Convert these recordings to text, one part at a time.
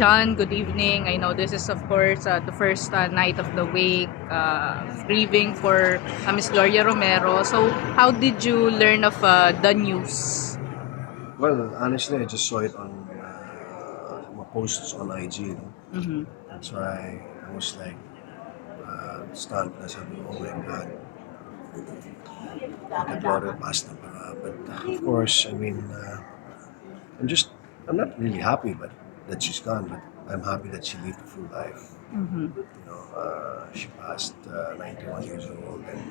John, good evening. I know this is, of course, uh, the first uh, night of the wake, uh, grieving for uh, Miss Gloria Romero. So, how did you learn of uh, the news? Well, honestly, I just saw it on uh, posts on IG. You know? Mhm. That's why I was like uh, stunned. I said, oh my God. The Gloria passed na. But of course, I mean, uh, I'm just, I'm not really happy but that she's gone, but I'm happy that she lived a full life. Mhm. You know, uh, she passed uh, 91 years old, and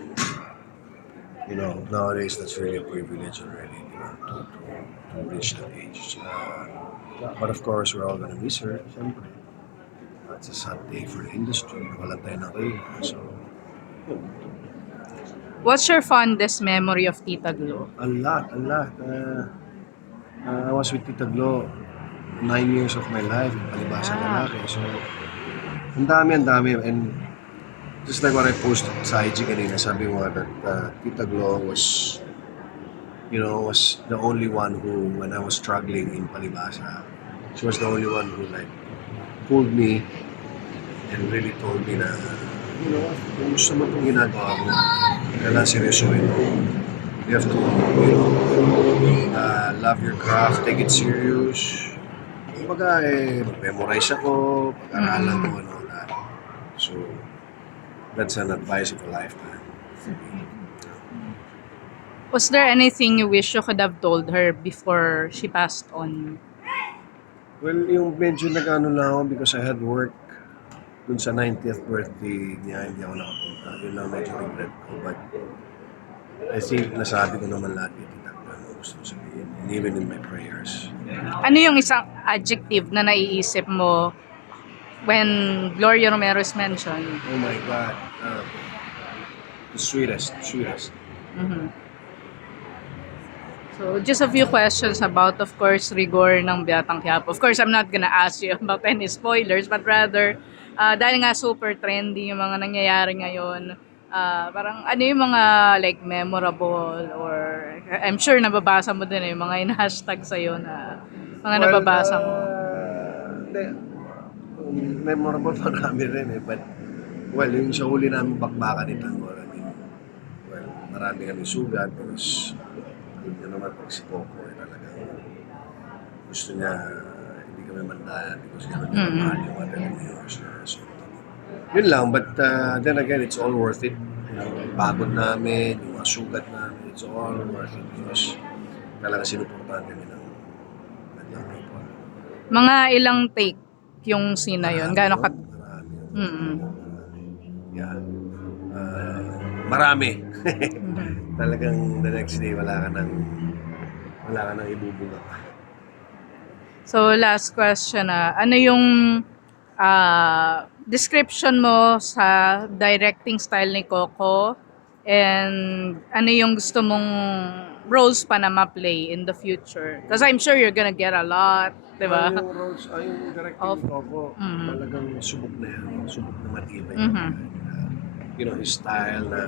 you know, nowadays that's really a privilege already, you know, to, to, to reach that age. Uh, but of course, we're all gonna miss her. It's a sad day for the industry. Walang tayo na kayo. So, What's your fondest memory of Tita Glo? a lot, a lot. Uh, uh, I was with Tita Glo nine years of my life in Palibasa, Ah. lalaki. So, ang dami, ang dami. And just like what I posted sa IG kanina, sabi mo that uh, Tita Glo was, you know, was the only one who, when I was struggling in Palibasa, she was the only one who like pulled me and really told me na, you know, kung gusto mo itong ginagawa mo, kailangan seryosohin mo. You have to, you know, uh, love your craft, take it serious. Kumbaga, eh, mag-memorize ako, pag-aralan ko, and all that. So, that's an advice of a lifetime. me. Was there anything you wish you could have told her before she passed on? Well, yung medyo nag-ano lang ako because I had work dun sa 90th birthday niya, hindi ako nakapunta. Yun lang medyo regret ko. But I think nasabi ko naman lahat yung tinakda na gusto ko sabihin. And even in my prayers. Ano yung isang adjective na naiisip mo when Gloria Romero is mentioned? Oh my God. Uh, the sweetest, sweetest. Mhm. So, just a few questions about, of course, rigor ng Beatang Quiapo. Of course, I'm not gonna ask you about any spoilers, but rather, uh, dahil nga super trendy yung mga nangyayari ngayon, ah, parang ano yung mga like memorable or I'm sure nababasa mo din eh, yung mga in-hashtag sa'yo na mga nababasa mo. uh. Um, memorable pa namin rin eh. But, well, yung sa huli namin bakbakan ni Tanggol, I mean, well, marami kami sugat because, alam niyo naman, pag si Coco, eh, talagang gusto niya, hindi kami mandayan because gano'n niya Mm-mm. mahal yung mga televiewers niya. So, yun lang, but uh, then again, it's all worth it. You know, pagod namin, yung mga sugat namin, it's all worth it because talaga sinuportahan kami ng ng people. Mga ilang take yung scene na yun? Gaano ka... Marami. Mm-mm. Yeah. Uh, marami. Talagang the next day, wala ka nang wala ka nang ibubunga pa. So last question na, ano yung ah, description mo sa directing style ni Coco and ano yung gusto mong roles pa na ma-play in the future? Because I'm sure you're gonna get a lot, di ba? Ay, yung roles, ay, yung directing Of- ko ako, Mhm. talagang subok na yan. Subok na matibay. Mhm. Uh, you know, his style na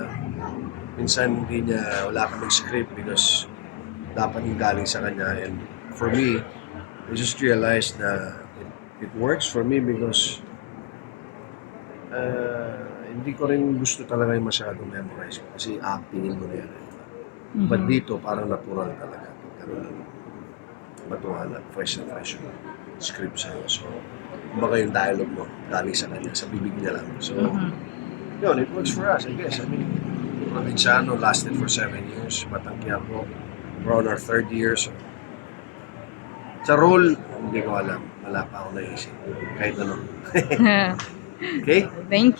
minsan hindi niya, wala kaming script because dapat yung galing sa kanya. And for me, I just realized na it, it works for me because uh, hindi ko rin gusto talaga yung masyadong memorize kasi actingin mo na yan. eh. But dito, parang natural talaga. Lang batuhan at fresh na fresh yung script sa'yo. So, kumbaga yung dialogue mo, galing sa kanya, sa bibig niya lang. So, Mhm. yun, it works for us, I guess. I mean, Provinciano lasted for seven years. Batangkia po, we're on our third year. So, sa role, hindi ko alam. Wala pa ako naisip. Kahit ano. okay? Thank